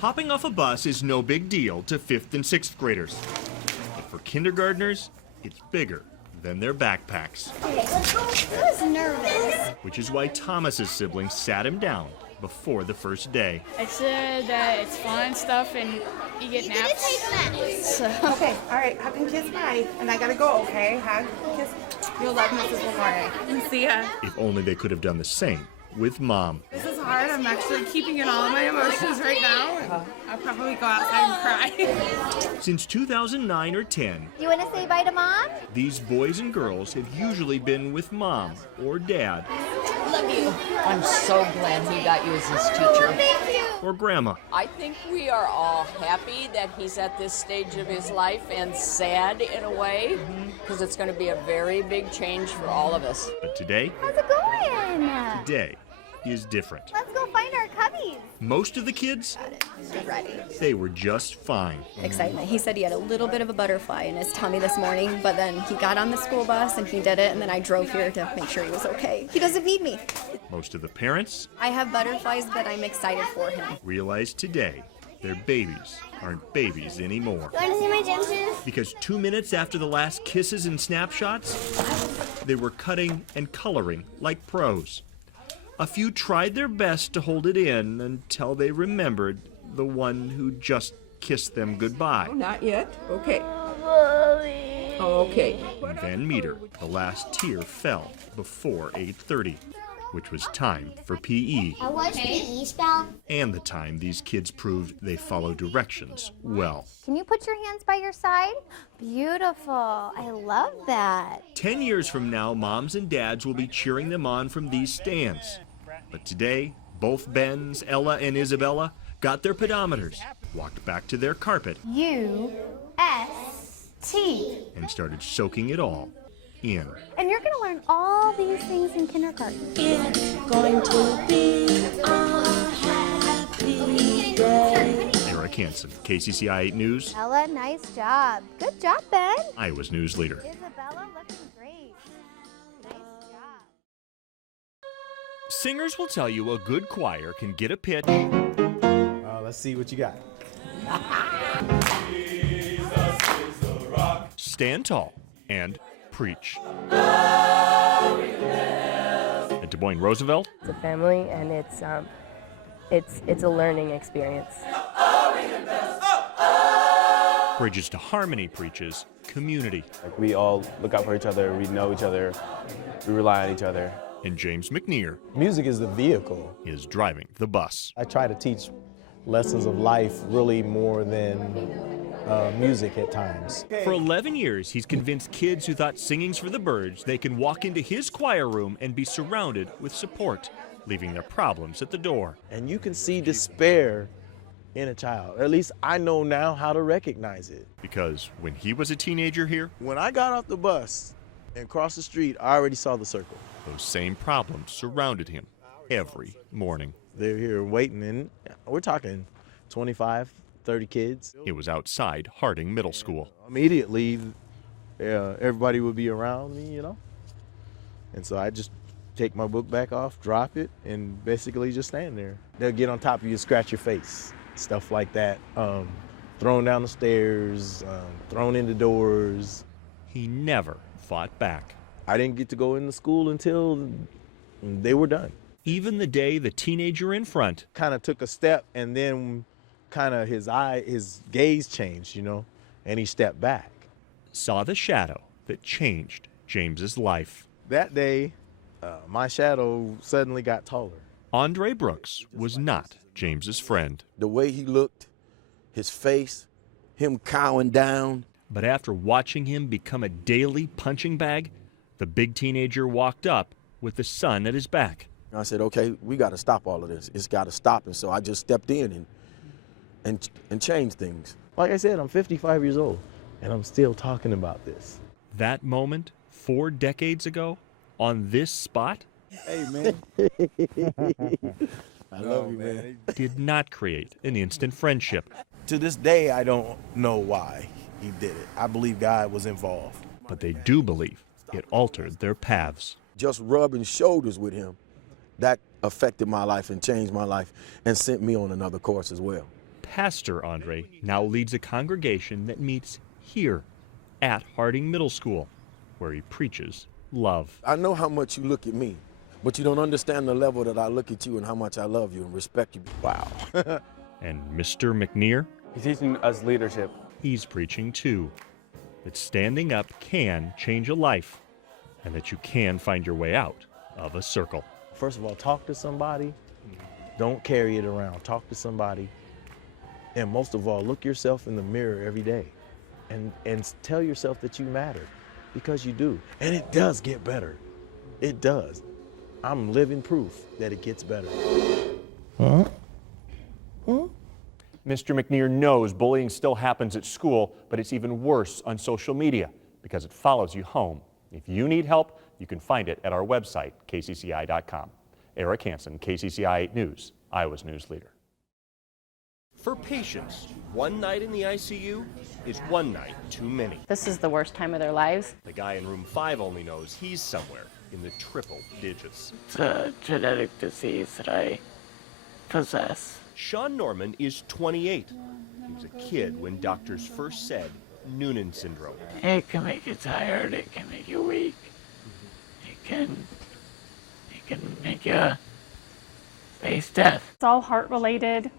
Hopping off a bus is no big deal to 5th and 6th graders. But for kindergartners, it's bigger than their backpacks. Okay, let's go. I was nervous. Which is why Thomas's siblings sat him down before the first day. I said that it's fun and stuff and you get naps. So. Okay, all right, hug and kiss bye. And I gotta go, okay? Hug, kiss. You'll love Mrs. Lamore. See ya. If only they could have done the same with Mom. This is hard. I'm actually keeping in all of my emotions right now. I'll probably go outside and cry. Since 2009 or 10, You want to say bye to Mom? these boys and girls have usually been with Mom or Dad Love you. I'm so glad he got you as his teacher. Thank you. or Grandma. I think we are all happy that he's at this stage of his life and sad in a way, because it's going to be a very big change for all of us. But today How's it going? Today is different. Let's go find our cubbies. Most of the kids, Get ready. they were just fine. Excitement. He said he had a little bit of a butterfly in his tummy this morning, but then he got on the school bus and he did it, and then I drove here to make sure he was okay. He doesn't need me. Most of the parents I have butterflies, but I'm excited for him. realized today their babies aren't babies anymore. You want to see my gym shoes? Because 2 minutes after the last kisses and snapshots, they were cutting and coloring like pros. A few tried their best to hold it in until they remembered the one who just kissed them goodbye. Not yet? Okay. Okay. And Van Meter, the last tear fell before 8:30, which was time for PE, I watched PE spell. and the time these kids proved they follow directions well. Can you put your hands by your side? Beautiful. I love that. 10 years from now, moms and dads will be cheering them on from these stands. But today, both Bens, Ella, and Isabella got their pedometers, walked back to their carpet, U-S-T. and started soaking it all in. And you're going to learn all these things in kindergarten. It's going to be a happy day. Eric Hanson, KCCI 8 News, Ella, nice job. Good job, Ben. Iowa's news leader. Isabella, looking great. Nice job. Singers will tell you a good choir can get a pitch, Let's see what you got. stand tall, and preach. At Des Moines Roosevelt, It's a family, and it's a learning experience. Bridges to Harmony preaches community. Like, we all look out for each other, we know each other, we rely on each other. And James McNear Music is the vehicle. is driving the bus. I try to teach lessons of life really more than music at times. For 11 years, he's convinced kids who thought singing's for the birds they can walk into his choir room and be surrounded with support, leaving their problems at the door. And you can see despair in a child. At least I know now how to recognize it. Because when he was a teenager here, When I got off the bus and crossed the street, I already saw the circle. those same problems surrounded him every morning. They're here waiting, and we're talking 25, 30 kids. It was outside Harding Middle School. Immediately, everybody would be around me, you know? And so I just take my book back off, drop it, and basically just stand there. They'll get on top of you, scratch your face, stuff like that. Thrown down the stairs, thrown into doors. He never fought back. I didn't get to go into school until they were done. Even the day the teenager in front Kind of took a step, and then kind of his gaze changed, you know, and he stepped back. saw the shadow that changed James's life. That day, my shadow suddenly got taller. Andre Brooks was not James's friend. The way he looked, his face, him cowing down. But after watching him become a daily punching bag, the big teenager walked up with the sun at his back. I said, okay, we got to stop all of this. It's got to stop. And so I just stepped in and changed things. Like I said, I'm 55 years old, and I'm still talking about this. That moment, 4 decades ago, on this spot, Hey, man. I love you, man. did not create an instant friendship. To this day, I don't know why he did it. I believe God was involved. But they do believe it altered their paths. Just rubbing shoulders with him, that affected my life and changed my life and sent me on another course as well. Pastor Andre now leads a congregation that meets here at Harding Middle School, where he preaches love. I know how much you look at me, but you don't understand the level that I look at you and how much I love you and respect you. Wow. And Mr. McNear? He's teaching us leadership. He's preaching too, that standing up can change a life, and that you can find your way out of a circle. First of all, talk to somebody. Don't carry it around. Talk to somebody. And most of all, look yourself in the mirror every day and tell yourself that you matter, because you do. And it does get better. It does. I'm living proof that it gets better. Mr. McNear knows bullying still happens at school, but it's even worse on social media because it follows you home. If you need help, you can find it at our website, kcci.com. Eric Hanson, KCCI 8 News, Iowa's news leader. For patients, one night in the ICU is one night too many. This is the worst time of their lives. The guy in room 5 only knows he's somewhere in the triple digits. It's a genetic disease that I possess. Sean Norman is 28. He was a kid when doctors first said Noonan syndrome. It can make you tired, it can make you weak. It can make you face death. It's all heart related.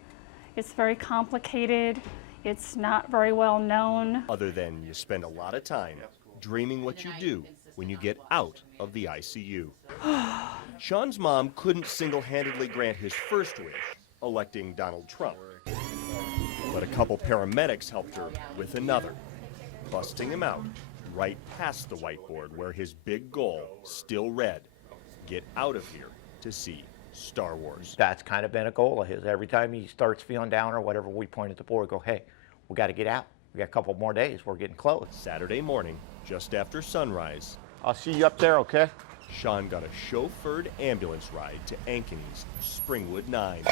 It's very complicated. It's not very well known. Other than you spend a lot of time dreaming what you do when you get out of the ICU. Sean's mom couldn't single-handedly grant his first wish, electing Donald Trump. But a couple paramedics helped her with another, busting him out right past the whiteboard where his big goal still read, get out of here to see Star Wars. That's kind of been a goal of his. Every time he starts feeling down or whatever, we point at the board, go, hey, we got to get out. We got a couple more days. We're getting close. Saturday morning, just after sunrise, I'll see you up there, okay? Sean got a chauffeured ambulance ride to Ankeny's Springwood 9,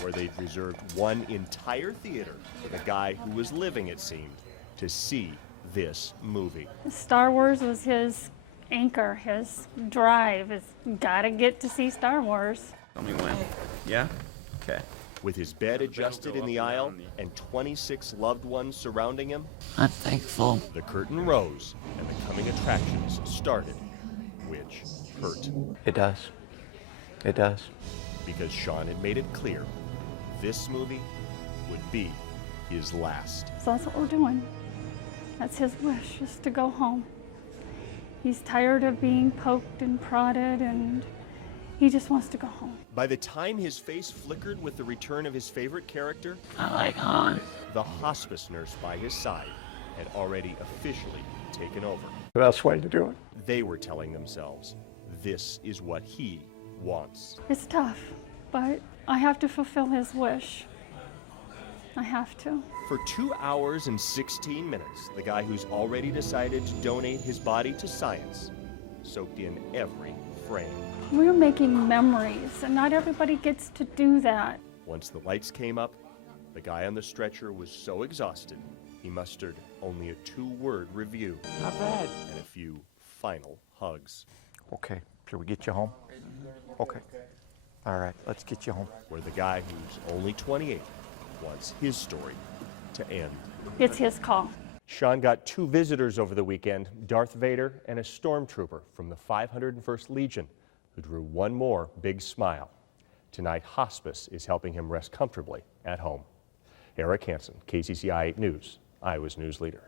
where they'd reserved one entire theater for the guy who was living, it seemed, to see this movie. Star Wars was his anchor, his drive. It's gotta get to see Star Wars. Tell me when. Yeah? Okay. With his bed adjusted in the aisle and 26 loved ones surrounding him, I'm thankful. the curtain rose and the coming attractions started, which hurt. It does. It does. Because Sean had made it clear this movie would be his last. So that's what we're doing. That's his wish, is to go home. He's tired of being poked and prodded, and he just wants to go home. By the time his face flickered with the return of his favorite character, I like Han. the hospice nurse by his side had already officially taken over. The best way to do it. They were telling themselves, this is what he wants. It's tough, but I have to fulfill his wish. I have to. For 2 hours and 16 minutes, the guy who's already decided to donate his body to science soaked in every frame. We're making memories, and not everybody gets to do that. Once the lights came up, the guy on the stretcher was so exhausted, he mustered only a 2-word review. Not bad. And a few final hugs. Okay, should we get you home? Okay. All right, let's get you home. Where the guy who's only 28 wants his story to end. It's his call. Sean got 2 visitors over the weekend, Darth Vader and a stormtrooper from the 501st Legion, who drew one more big smile. Tonight, hospice is helping him rest comfortably at home. Eric Hanson, KCCI 8 News, Iowa's news leader.